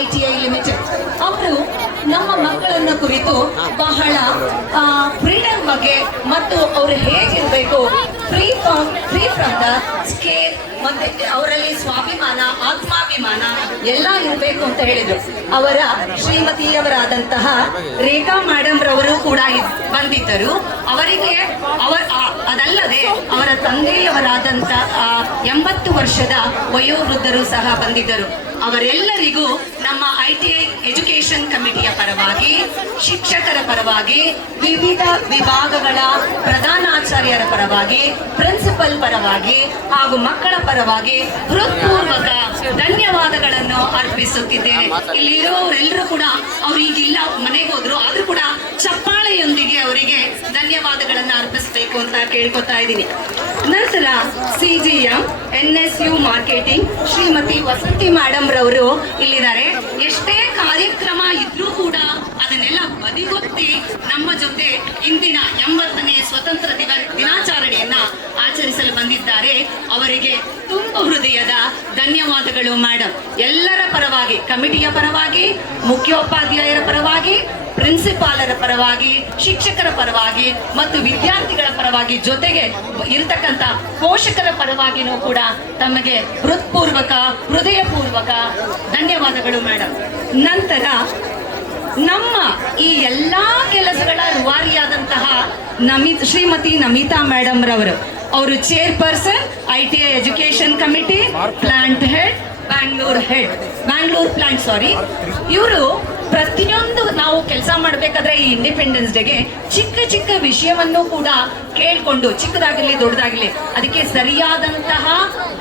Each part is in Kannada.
ITI limited. ಅವರು ನಮ್ಮ ಮಕ್ಕಳನ್ನ ಕುರಿತು ಬಹಳ ಫ್ರೀಡಮ್ ಬಗ್ಗೆ ಮತ್ತು ಅವರು ಹೇಗಿರಬೇಕು, ಫ್ರೀ ಫ್ರಮ್ ದ ಸ್ಕೇರ್, ಮತ್ತೆ ಅವರಲ್ಲಿ ಸ್ವಾಭಿಮಾನ, ಆತ್ಮಾಭಿಮಾನ ಎಲ್ಲ ಇರಬೇಕು ಅಂತ ಹೇಳಿದ್ರು. ಅವರ ಶ್ರೀಮತಿಯವರಾದಂತಹ ರೇಖಾ ಮೇಡಮ್ ರವರು ಕೂಡ ಬಂದಿದ್ದರು. ಅವರಿಗೆ ಅದಲ್ಲದೆ ಅವರ ತಂದೆಯವರಾದಂತಹ 80 ವರ್ಷದ ವಯೋವೃದ್ಧರು ಸಹ ಬಂದಿದ್ದರು. ಅವರೆಲ್ಲರಿಗೂ ನಮ್ಮ ITI ಎಜುಕೇಶನ್ ಕಮಿಟಿಯ ಪರವಾಗಿ, ಶಿಕ್ಷಕರ ಪರವಾಗಿ, ವಿವಿಧ ವಿಭಾಗಗಳ ಪ್ರಧಾನಾಚಾರ್ಯರ ಪರವಾಗಿ, ಪ್ರಿನ್ಸಿಪಲ್ ಪರವಾಗಿ ಹಾಗೂ ಮಕ್ಕಳ ಪರವಾಗಿ ಹೃತ್ಪೂರ್ವಕ ಧನ್ಯವಾದಗಳನ್ನು ಅರ್ಪಿಸುತ್ತಿದ್ದೇನೆ. ಇಲ್ಲಿರುವವರೆಲ್ಲರೂ ಕೂಡ ಅವ್ರು ಈಗಿಲ್ಲ, ಮನೆಗೆ ಹೋದ್ರು, ಆದ್ರೂ ಕೂಡ ಚಪ್ಪಾಳೆಯೊಂದಿಗೆ ಅವರಿಗೆ ಧನ್ಯವಾದಗಳನ್ನು ಅರ್ಪಿಸಬೇಕು ಅಂತ ಕೇಳ್ಕೊತಾ ಇದ್ದೀನಿ. ನಂತರ CGM NSU marketing Shrimati Vasanthi madam ರವರು ಇಲ್ಲಿದ್ದಾರೆ. ಎಷ್ಟೇ ಕಾರ್ಯಕ್ರಮ ಇದ್ರೂ ಕೂಡ ಅದನ್ನೆಲ್ಲ ಬದಿಗೊತ್ತಿ ನಮ್ಮ ಜೊತೆ ಇಂದಿನ 80ನೇ ಸ್ವತಂತ್ರ ದಿನಾಚರಣೆಯನ್ನ ಆಚರಿಸಲು ಬಂದಿದ್ದಾರೆ. ಅವರಿಗೆ ತುಂಬ ಹೃದಯದ ಧನ್ಯವಾದಗಳು ಮೇಡಮ್. ಎಲ್ಲರ ಪರವಾಗಿ, ಕಮಿಟಿಯ ಪರವಾಗಿ, ಮುಖ್ಯೋಪಾಧ್ಯಾಯರ ಪರವಾಗಿ, ಪ್ರಿನ್ಸಿಪಾಲರ ಪರವಾಗಿ, ಶಿಕ್ಷಕರ ಪರವಾಗಿ ಮತ್ತು ವಿದ್ಯಾರ್ಥಿಗಳ ಪರವಾಗಿ, ಜೊತೆಗೆ ಇರತಕ್ಕಂಥ ಪೋಷಕರ ಪರವಾಗಿನೂ ಕೂಡ ತಮಗೆ ಹೃದಯಪೂರ್ವಕ ಧನ್ಯವಾದಗಳು ಮೇಡಮ್. ನಂತರ ನಮ್ಮ ಈ ಎಲ್ಲಾ ಕೆಲಸಗಳ ರೂವಾರಿಯಾದಂತಹ ಶ್ರೀಮತಿ ನಮಿತಾ ಮೇಡಮ್ ರವರು, ಅವರು chairperson ITI education committee, plant head, Bangalore plant, ಇವರು ಪ್ರತಿಯೊಂದು ನಾವು ಕೆಲಸ ಮಾಡಬೇಕಾದ್ರೆ ಈ ಇಂಡಿಪೆಂಡೆನ್ಸ್ ಡೇಗೆ ಚಿಕ್ಕ ವಿಷಯವನ್ನು ಕೂಡ ಕೇಳಿಕೊಂಡು, ಚಿಕ್ಕದಾಗಿರ್ಲಿ ದೊಡ್ಡದಾಗಿರ್ಲಿ, ಅದಕ್ಕೆ ಸರಿಯಾದಂತಹ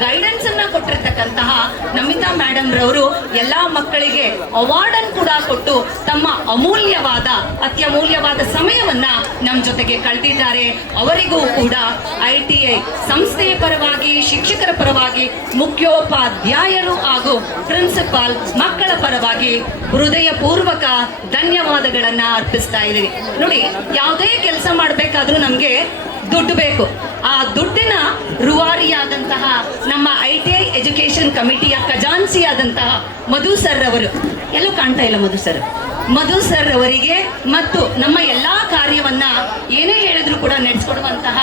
ಗೈಡೆನ್ಸ್ ಅನ್ನ ಕೊಟ್ಟಿರ್ತಕ್ಕಂತಹ ನಮಿತಾ ಮೇಡಮ್ ರವರು ಎಲ್ಲಾ ಮಕ್ಕಳಿಗೆ ಅವಾರ್ಡ್ ಅನ್ನು ಕೂಡ ಕೊಟ್ಟು ತಮ್ಮ ಅತ್ಯಮೂಲ್ಯವಾದ ಸಮಯವನ್ನ ನಮ್ಮ ಜೊತೆಗೆ ಕಳೆದಿದ್ದಾರೆ. ಅವರಿಗೂ ಕೂಡ ITI ಸಂಸ್ಥೆಯ ಪರವಾಗಿ, ಶಿಕ್ಷಕರ ಪರವಾಗಿ, ಮುಖ್ಯೋಪಾಧ್ಯಾಯರು ಹಾಗೂ ಪ್ರಿನ್ಸಿಪಾಲ್, ಮಕ್ಕಳ ಪರವಾಗಿ ಹೃದಯಪೂರ್ವಕ ಧನ್ಯವಾದಗಳನ್ನ ಅರ್ಪಿಸ್ತಾ ಇದ್ದೀವಿ. ನೋಡಿ, ಯಾವುದೇ ಕೆಲಸ ಮಾಡಬೇಕಾದ್ರೂ ನಮ್ಗೆ ದುಡ್ಡು ಬೇಕು. ಆ ದುಡ್ಡಿನ ರೂವಾರಿಯಾದಂತಹ ನಮ್ಮ ITI ಎಜುಕೇಶನ್ ಕಮಿಟಿಯ ಖಜಾನ್ಸಿಯಾದಂತಹ ಮಧು ಸರ್ ಅವರು, ಎಲ್ಲೂ ಕಾಣ್ತಾ ಇಲ್ಲ ಮಧು ಸರ್ ಅವರಿಗೆ ಮತ್ತು ನಮ್ಮ ಎಲ್ಲಾ ಕಾರ್ಯವನ್ನ ಏನೇ ಹೇಳಿದ್ರು ಕೂಡ ನಡೆಸಿಕೊಡುವಂತಹ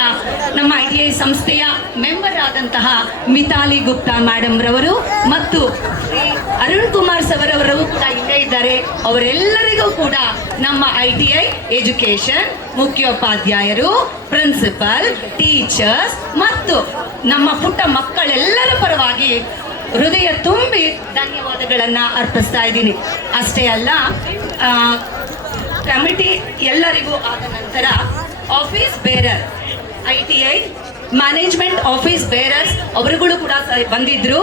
ನಮ್ಮ ITI ಸಂಸ್ಥೆಯ ಮೆಂಬರ್ ಆದಂತಹ ಮಿತಾಲಿ ಗುಪ್ತಾ ಮೇಡಮ್ ರವರು ಮತ್ತು ಶ್ರೀ ಅರುಣ್ ಕುಮಾರ್ ಸರ್ ಅವರು ಕೂಡ ಇಲ್ಲೇ ಇದ್ದಾರೆ. ಅವರೆಲ್ಲರಿಗೂ ಕೂಡ ನಮ್ಮ ITI ಎಜುಕೇಶನ್ ಮುಖ್ಯೋಪಾಧ್ಯಾಯರು, ಪ್ರಿನ್ಸಿಪಲ್, ಟೀಚರ್ಸ್ ಮತ್ತು ನಮ್ಮ ಪುಟ್ಟ ಮಕ್ಕಳೆಲ್ಲರ ಪರವಾಗಿ ಹೃದಯ ತುಂಬಿ ಧನ್ಯವಾದಗಳನ್ನ ಅರ್ಪಿಸ್ತಾ ಇದ್ದೀನಿ. ಅಷ್ಟೇ ಅಲ್ಲ, ಕಮಿಟಿ ಎಲ್ಲರಿಗೂ ಆದ ನಂತರ office bearer, ITI management office bearers ಅವರುಗಳು ಕೂಡ ಬಂದಿದ್ರು.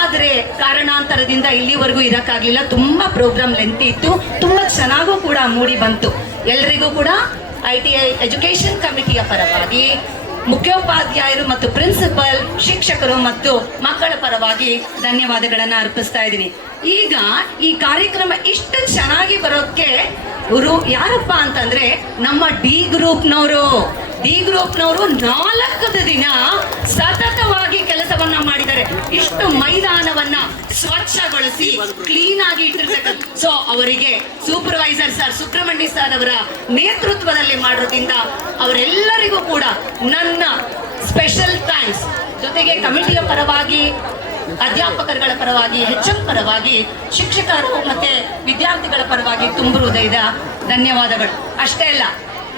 ಆದರೆ ಕಾರಣಾಂತರದಿಂದ ಇಲ್ಲಿವರೆಗೂ ಇರಕ್ಕಾಗ್ಲಿಲ್ಲ. ತುಂಬಾ ಪ್ರೋಗ್ರಾಮ್ ಲೆಂತಿ ಇತ್ತು, ತುಂಬಾ ಚೆನ್ನಾಗೂ ಕೂಡ ಮೂಡಿ ಬಂತು. ಎಲ್ರಿಗೂ ಕೂಡ ITI ಎಜುಕೇಶನ್ ಕಮಿಟಿಯ ಪರವಾಗಿ, ಮುಖ್ಯೋಪಾಧ್ಯಾಯರು ಮತ್ತು ಪ್ರಿನ್ಸಿಪಲ್, ಶಿಕ್ಷಕರು ಮತ್ತು ಮಕ್ಕಳ ಪರವಾಗಿ ಧನ್ಯವಾದಗಳನ್ನ ಅರ್ಪಿಸ್ತಾ ಇದ್ದೀನಿ. ಈಗ ಈ ಕಾರ್ಯಕ್ರಮ ಇಷ್ಟು ಚೆನ್ನಾಗಿ ಬರೋಕ್ಕೆ ಯಾರಪ್ಪ ಅಂತಂದ್ರೆ ನಮ್ಮ ಡಿ ಗ್ರೂಪ್ನವರು 4 ದಿನ ಸತತವಾಗಿ ಕೆಲಸವನ್ನ ಮಾಡಿದ್ದಾರೆ. ಇಷ್ಟು ಮೈದಾನವನ್ನ ಸ್ವಚ್ಛಗೊಳಿಸಿ ಕ್ಲೀನ್ ಆಗಿ ಇಟ್ಟಿರ್ತಕ್ಕಂಥ, ಸೊ ಅವರಿಗೆ ಸೂಪರ್ವೈಸರ್ ಸರ್ ಸುಬ್ರಹ್ಮಣ್ಯ ಸರ್ ಅವರ ನೇತೃತ್ವದಲ್ಲಿ ಮಾಡೋದ್ರಿಂದ ಅವರೆಲ್ಲರಿಗೂ ಕೂಡ ನನ್ನ ಸ್ಪೆಷಲ್ ಥ್ಯಾಂಕ್ಸ್. ಜೊತೆಗೆ ಕಮಿಟಿಯ ಪರವಾಗಿ, ಅಧ್ಯಾಪಕರುಗಳ ಪರವಾಗಿ, HM ಪರವಾಗಿ, ಶಿಕ್ಷಕರು ಮತ್ತೆ ವಿದ್ಯಾರ್ಥಿಗಳ ಪರವಾಗಿ ತುಂಬ ಹೃದಯದ ಧನ್ಯವಾದಗಳು. ಅಷ್ಟೇ ಅಲ್ಲ,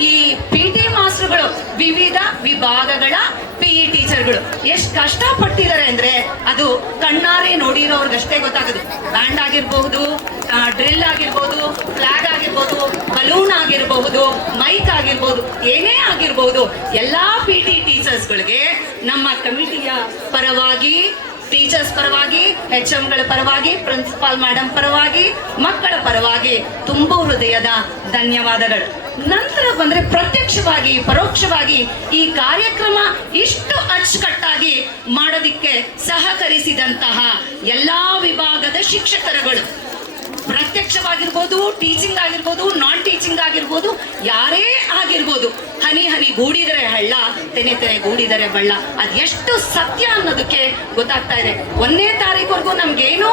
ಈ PT ಮಾಸ್ಟರ್ಗಳು, ವಿವಿಧ ವಿಭಾಗಗಳ PE ಟೀಚರ್ಗಳು ಎಷ್ಟು ಕಷ್ಟಪಟ್ಟಿದ್ದಾರೆ ಅಂದ್ರೆ ಅದು ಕಣ್ಣಾರೆ ನೋಡಿರೋರ್ಗಷ್ಟೇ ಗೊತ್ತಾಗೋದು. ಬ್ಯಾಂಡ್ ಆಗಿರ್ಬಹುದು, ಡ್ರಿಲ್ ಆಗಿರ್ಬೋದು, ಫ್ಲಾಗ್ ಆಗಿರ್ಬೋದು, ಬಲೂನ್ ಆಗಿರಬಹುದು, ಮೈಕ್ ಆಗಿರ್ಬೋದು, ಏನೇ ಆಗಿರ್ಬೋದು, ಎಲ್ಲಾ PT ಟೀಚರ್ಸ್ಗಳಿಗೆ ನಮ್ಮ ಕಮಿಟಿಯ ಪರವಾಗಿ, ಟೀಚರ್ಸ್ ಪರವಾಗಿ, HMಗಳ ಪರವಾಗಿ, ಪ್ರಿನ್ಸಿಪಾಲ್ ಮೇಡಮ್ ಪರವಾಗಿ, ಮಕ್ಕಳ ಪರವಾಗಿ ತುಂಬ ಹೃದಯದ ಧನ್ಯವಾದಗಳು. ನಂತರ ಬಂದ್ರೆ ಪ್ರತ್ಯಕ್ಷವಾಗಿ, ಪರೋಕ್ಷವಾಗಿ ಈ ಕಾರ್ಯಕ್ರಮ ಇಷ್ಟು ಅಚ್ಚುಕಟ್ಟಾಗಿ ಮಾಡೋದಿಕ್ಕೆ ಸಹಕರಿಸಿದಂತಹ ಎಲ್ಲಾ ವಿಭಾಗದ ಶಿಕ್ಷಕರುಗಳು, ಪ್ರತ್ಯಕ್ಷವಾಗಿರ್ಬೋದು, ಟೀಚಿಂಗ್ ಆಗಿರ್ಬೋದು, ನಾನ್ ಟೀಚಿಂಗ್ ಆಗಿರ್ಬೋದು, ಆಗಿರ್ಬೋದು, ಯಾರೇ ಆಗಿರ್ಬೋದು, ಹನಿ ಹನಿ ಗೂಡಿದರೆ ಹಳ್ಳ, ತೆನೆ ತೆನೆ ಗೂಡಿದರೆ ಬಳ್ಳ. ಅದೆಷ್ಟು ಸತ್ಯ ಅನ್ನೋದಕ್ಕೆ ಗೊತ್ತಾಗ್ತಾ ಇದೆ. 1ನೇ ತಾರೀಕುವರೆಗೂ ನಮ್ಗೇನು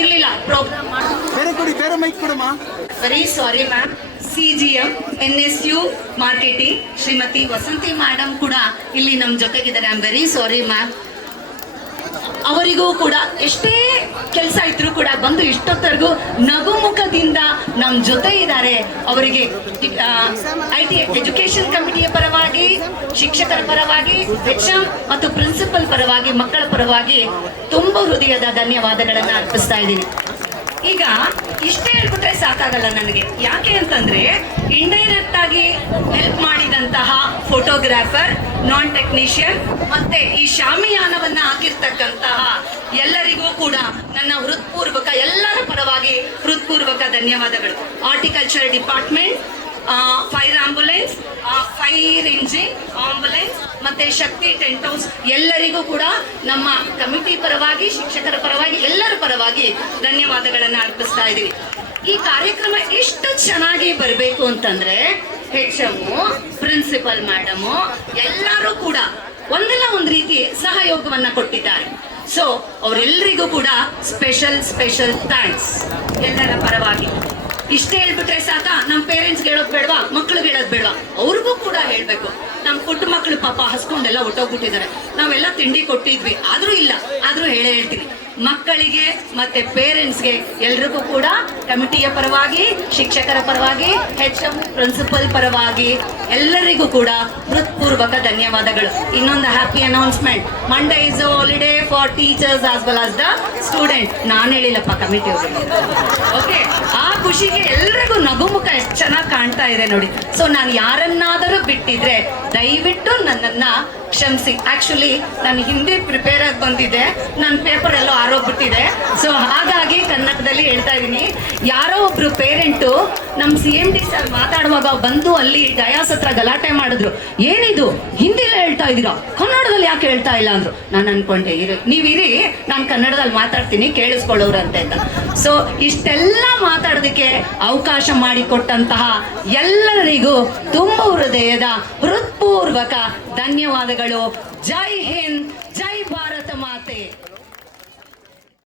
ಇರ್ಲಿಲ್ಲ program very sorry ma'am. CGM NSU marketing Shrimati Vasanthi madam ಕೂಡ ಇಲ್ಲಿ ನಮ್ಮ ಜೊತೆಗಿದ್ದಾರೆ. I am very sorry ma'am. ಅವರಿಗೂ ಕೂಡ ಎಷ್ಟೇ ಕೆಲಸ ಇದ್ರೂ ಕೂಡ ಬಂದು ಇಷ್ಟೊತ್ತರೆಗೂ ನಗುಮುಖದಿಂದ ನಮ್ಮ ಜೊತೆ ಇದ್ದಾರೆ. ಅವರಿಗೆ IT ಎಜುಕೇಶನ್ ಕಮಿಟಿಯ ಪರವಾಗಿ, ಶಿಕ್ಷಕರ ಪರವಾಗಿ, HM ಮತ್ತು ಪ್ರಿನ್ಸಿಪಲ್ ಪರವಾಗಿ, ಮಕ್ಕಳ ಪರವಾಗಿ ತುಂಬ ಹೃದಯದ ಧನ್ಯವಾದಗಳನ್ನು ಅರ್ಪಿಸ್ತಾ ಇದ್ದೀನಿ. ಈಗ ಇಷ್ಟೇ ಹೇಳ್ಬಿಟ್ರೆ ಸಾಕಾಗಲ್ಲ ನನಗೆ. ಯಾಕೆ ಅಂತಂದ್ರೆ ಇಂಡೈರೆಕ್ಟ್ ಆಗಿ ಹೆಲ್ಪ್ ಮಾಡಿದಂತಹ ಫೋಟೋಗ್ರಾಫರ್, ನಾನ್ ಟೆಕ್ನಿಷಿಯನ್ ಮತ್ತೆ ಈ ಶಾಮಿಯಾನವನ್ನ ಹಾಕಿರ್ತಕ್ಕಂತಹ ಎಲ್ಲರಿಗೂ ಕೂಡ ನನ್ನ ಹೃತ್ಪೂರ್ವಕ, ಎಲ್ಲರ ಪರವಾಗಿ ಹೃತ್ಪೂರ್ವಕ ಧನ್ಯವಾದಗಳು. Horticulture department, fire ambulance, fire engine ambulance ಮತ್ತೆ ಶಕ್ತಿ ಟೆಂಟ್ ಹೌಸ್ ಎಲ್ಲರಿಗೂ ಕೂಡ ನಮ್ಮ ಕಮಿಟಿ ಪರವಾಗಿ, ಶಿಕ್ಷಕರ ಪರವಾಗಿ, ಎಲ್ಲರ ಪರವಾಗಿ ಧನ್ಯವಾದಗಳನ್ನು ಅರ್ಪಿಸ್ತಾ ಇದ್ದೀವಿ. ಈ ಕಾರ್ಯಕ್ರಮ ಎಷ್ಟು ಚೆನ್ನಾಗಿ ಬರಬೇಕು ಅಂತಂದ್ರೆ HM, ಪ್ರಿನ್ಸಿಪಲ್ ಮೇಡಮು ಎಲ್ಲರೂ ಕೂಡ ಒಂದಲ್ಲ ಒಂದು ರೀತಿ ಸಹಯೋಗವನ್ನ ಕೊಟ್ಟಿದ್ದಾರೆ. ಸೊ ಅವರೆಲ್ಲರಿಗೂ ಕೂಡ ಸ್ಪೆಷಲ್ ಥ್ಯಾಂಕ್ಸ್ ಎಲ್ಲರ ಪರವಾಗಿ. ಇಷ್ಟೇ ಹೇಳ್ಬಿಟ್ರೆ ಸಾಕ? ನಮ್ಮ ಪೇರೆಂಟ್ಸ್ಗೆ ಹೇಳೋದು ಬೇಡವಾ, ಮಕ್ಳಿಗೆ ಹೇಳೋದು ಬೇಡವಾ? ಅವ್ರಿಗೂ ಕೂಡ ಹೇಳ್ಬೇಕು. ನಮ್ಮ ಪುಟ್ಟ ಮಕ್ಕಳು ಪಾಪ ಹಸ್ಕೊಂಡೆಲ್ಲ ಹೊಟ್ಟೋಗ್ಬಿಟ್ಟಿದ್ದಾರೆ. ನಾವೆಲ್ಲ ತಿಂಡಿ ಕೊಟ್ಟಿದ್ವಿ, ಆದ್ರೂ ಇಲ್ಲ, ಆದ್ರೂ ಹೇಳ್ತೀನಿ, ಮಕ್ಕಳಿಗೆ ಮತ್ತೆ ಪೇರೆಂಟ್ಸ್ಗೆ ಎಲ್ರಿಗೂ ಕೂಡ ಕಮಿಟಿಯ ಪರವಾಗಿ, ಶಿಕ್ಷಕರ ಪರವಾಗಿ, HM, ಪ್ರಿನ್ಸಿಪಲ್ ಪರವಾಗಿ ಎಲ್ಲರಿಗೂ ಕೂಡ ಹೃತ್ಪೂರ್ವಕ ಧನ್ಯವಾದಗಳು. ಇನ್ನೊಂದು happy announcement, Monday is holiday for teachers as well as the student. ನಾನು ಹೇಳಿಲ್ಲಪ್ಪ, ಕಮಿಟಿ ಅವರು. ಓಕೆ, ಆ ಖುಷಿಗೆ ಎಲ್ರಿಗೂ ನಗುಮುಖ ಎಷ್ಟು ಚೆನ್ನಾಗಿ ಕಾಣ್ತಾ ಇದೆ ನೋಡಿ. ಸೊ ನಾನು ಯಾರನ್ನಾದರೂ ಬಿಟ್ಟಿದ್ರೆ ದಯವಿಟ್ಟು ನನ್ನನ್ನ ಕ್ಷಮಿಸಿ. ಆಕ್ಚುಲಿ ನಾನು ಹಿಂದಿ ಪ್ರಿಪೇರ್ ಆಗಿ ಬಂದಿದ್ದೆ, ನನ್ನ ಪೇಪರ್ ಎಲ್ಲೋ ಆರೋಗ್ಬಿಟ್ಟಿದೆ. ಸೊ ಹಾಗಾಗಿ ಕನ್ನಡದಲ್ಲಿ ಹೇಳ್ತಾ ಇದ್ದೀನಿ. ಯಾರೋ ಒಬ್ರು ಪೇರೆಂಟು ನಮ್ಮ CMD ಸರ್ ಮಾತಾಡುವಾಗ ಬಂದು ಅಲ್ಲಿ ಡಯಾಸ್ ಹತ್ರ ಗಲಾಟೆ ಮಾಡಿದ್ರು. ಏನಿದು ಹಿಂದಿಲೇ ಹೇಳ್ತಾ ಇದ್ದೀರಾ, ಕನ್ನಡದಲ್ಲಿ ಯಾಕೆ ಹೇಳ್ತಾ ಇಲ್ಲ ಅಂದ್ರು. ನಾನು ಅನ್ಕೊಂಡೆ, ನೀವಿರಿ, ನಾನು ಕನ್ನಡದಲ್ಲಿ ಮಾತಾಡ್ತೀನಿ, ಕೇಳಿಸ್ಕೊಳ್ಳೋರಂತೆ ಅಂತ. ಸೊ ಇಷ್ಟೆಲ್ಲ ಮಾತಾಡೋದಕ್ಕೆ ಅವಕಾಶ ಮಾಡಿಕೊಟ್ಟಂತಹ ಎಲ್ಲರಿಗೂ ತುಂಬ ಹೃದಯದ ಹೃತ್ಪೂರ್ವಕ ಧನ್ಯವಾದಗಳು. ಜೈ ಹಿಂದ್, ಜೈ ಭಾರತ್.